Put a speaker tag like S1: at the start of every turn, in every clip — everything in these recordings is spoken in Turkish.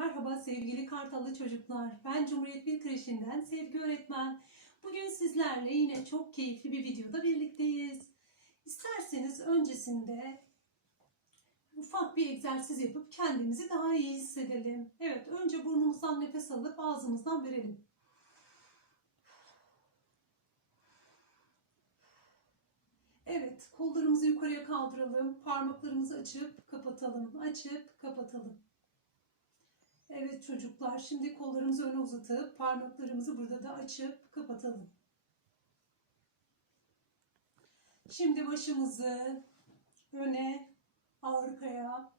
S1: Merhaba sevgili Kartalı çocuklar. Ben Cumhuriyet Bil Kreşi'nden Sevgi Öğretmen. Bugün sizlerle yine çok keyifli bir videoda birlikteyiz. İsterseniz öncesinde ufak bir egzersiz yapıp kendimizi daha iyi hissedelim. Evet, önce burnumuzdan nefes alıp ağzımızdan verelim. Evet, kollarımızı yukarıya kaldıralım. Parmaklarımızı açıp kapatalım. Açıp kapatalım. Evet çocuklar, şimdi kollarımızı öne uzatıp parmaklarımızı burada da açıp kapatalım. Şimdi başımızı öne, arkaya,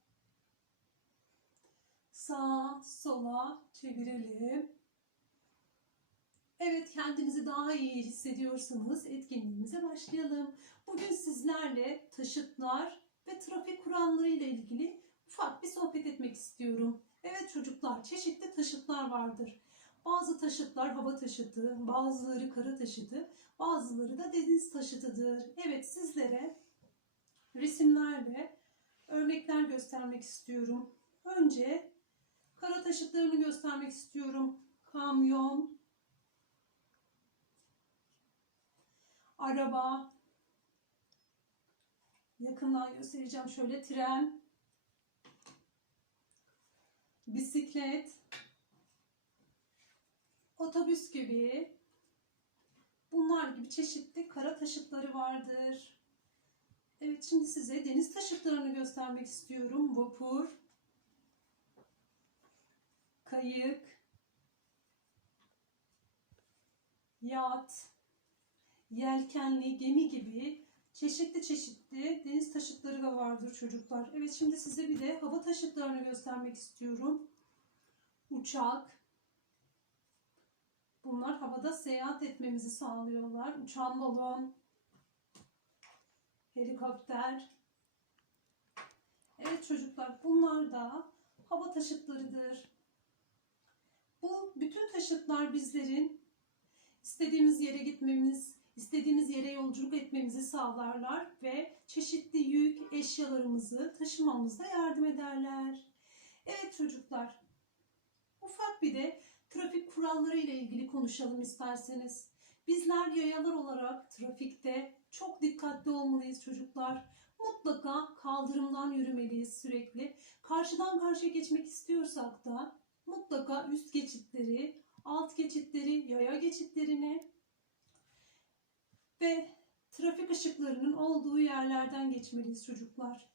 S1: sağa, sola çevirelim. Evet, kendinizi daha iyi hissediyorsanız etkinliğimize başlayalım. Bugün sizlerle taşıtlar ve trafik kuralları ile ilgili ufak bir sohbet etmek istiyorum. Evet çocuklar, çeşitli taşıtlar vardır. Bazı taşıtlar hava taşıtı, bazıları kara taşıtı, bazıları da deniz taşıtıdır. Evet sizlere resimlerle örnekler göstermek istiyorum. Önce kara taşıtlarını göstermek istiyorum. Kamyon, araba, yakından göstereceğim şöyle tren, bisiklet, otobüs gibi bunlar gibi çeşitli kara taşıtları vardır. Evet şimdi size deniz taşıtlarını göstermek istiyorum. Vapur, kayık, yat, yelkenli, gemi gibi çeşitli çeşitli deniz taşıtları da vardır çocuklar. Evet şimdi size bir de hava taşıtlarını göstermek istiyorum. Uçak. Bunlar havada seyahat etmemizi sağlıyorlar. Uçan balon, helikopter. Evet çocuklar bunlar da hava taşıtlarıdır. Bu bütün taşıtlar bizlerin istediğimiz yere gitmemiz, istediğimiz yere yolculuk etmemizi sağlarlar ve çeşitli yük eşyalarımızı taşımamızda yardım ederler. Evet çocuklar, ufak bir de trafik kuralları ile ilgili konuşalım isterseniz. Bizler yayalar olarak trafikte çok dikkatli olmalıyız çocuklar. Mutlaka kaldırımdan yürümeliyiz sürekli. Karşıdan karşıya geçmek istiyorsak da mutlaka üst geçitleri, alt geçitleri, yaya geçitlerini ve trafik ışıklarının olduğu yerlerden geçmeliyiz çocuklar.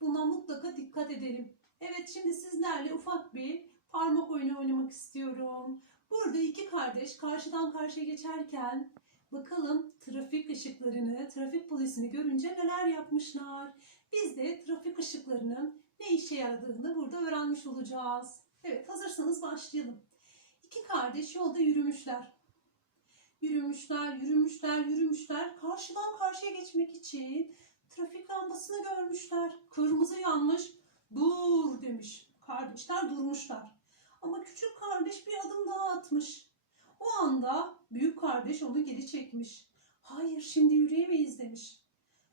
S1: Buna mutlaka dikkat edelim. Evet şimdi sizlerle ufak bir parmak oyunu oynamak istiyorum. Burada iki kardeş karşıdan karşıya geçerken bakalım trafik ışıklarını, trafik polisini görünce neler yapmışlar. Biz de trafik ışıklarının ne işe yaradığını burada öğrenmiş olacağız. Evet hazırsanız başlayalım. İki kardeş yolda yürümüşler. Yürümüşler, yürümüşler, yürümüşler. Karşıdan karşıya geçmek için trafik lambasını görmüşler. Kırmızı yanmış. Dur demiş. Kardeşler durmuşlar. Ama küçük kardeş bir adım daha atmış. O anda büyük kardeş onu geri çekmiş. Hayır şimdi yürüyemeyiz demiş.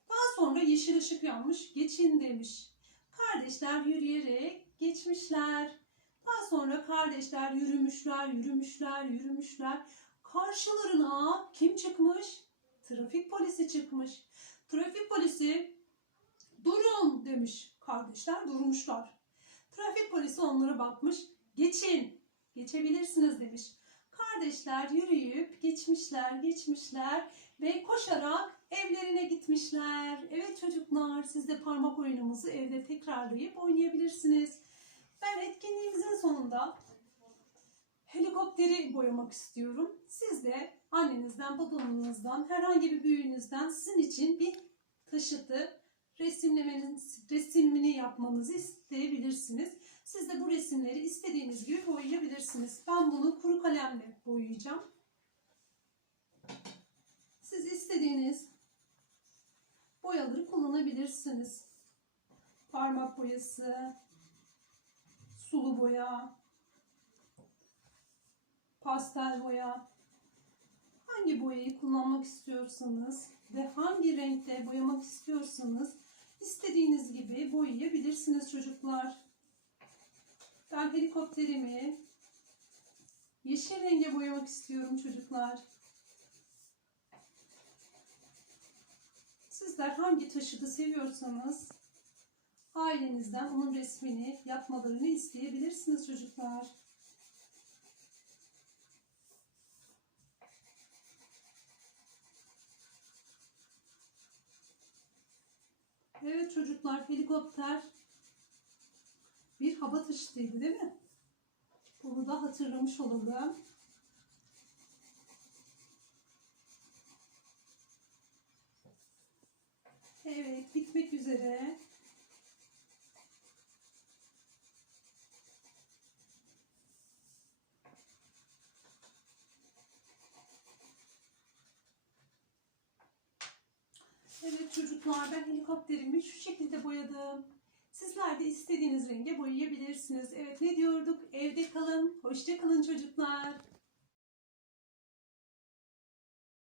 S1: Daha sonra yeşil ışık yanmış. Geçin demiş. Kardeşler yürüyerek geçmişler. Daha sonra kardeşler yürümüşler, yürümüşler, yürümüşler. Karşılarına kim çıkmış? Trafik polisi çıkmış. Trafik polisi durun demiş. Kardeşler durmuşlar. Trafik polisi onlara bakmış. Geçin, geçebilirsiniz demiş. Kardeşler yürüyüp geçmişler, geçmişler ve koşarak evlerine gitmişler. Evet çocuklar, siz de parmak oyunumuzu evde tekrarlayıp oynayabilirsiniz. Ben etkinliğimizin sonunda helikopteri boyamak istiyorum. Siz de annenizden, babanızdan, herhangi bir büyüğünüzden sizin için bir taşıtı resimlemeniz, resimini yapmanızı isteyebilirsiniz. Siz de bu resimleri istediğiniz gibi boyayabilirsiniz. Ben bunu kuru kalemle boyayacağım. Siz istediğiniz boyaları kullanabilirsiniz. Parmak boyası, sulu boya, pastel boya. Hangi boyayı kullanmak istiyorsanız ve hangi renkte boyamak istiyorsanız istediğiniz gibi boyayabilirsiniz çocuklar. Ben helikopterimi yeşil renge boyamak istiyorum çocuklar. Sizler hangi taşıtı seviyorsanız ailenizden onun resmini yapmalarını isteyebilirsiniz çocuklar. Evet çocuklar helikopter bir hava taşıtıydı değil mi? Bunu da hatırlamış olalım. Evet bitmek üzere. Evet çocuklar ben helikopterimi şu şekilde boyadım. Sizler de istediğiniz renge boyayabilirsiniz. Evet ne diyorduk? Evde kalın. Hoşça kalın çocuklar.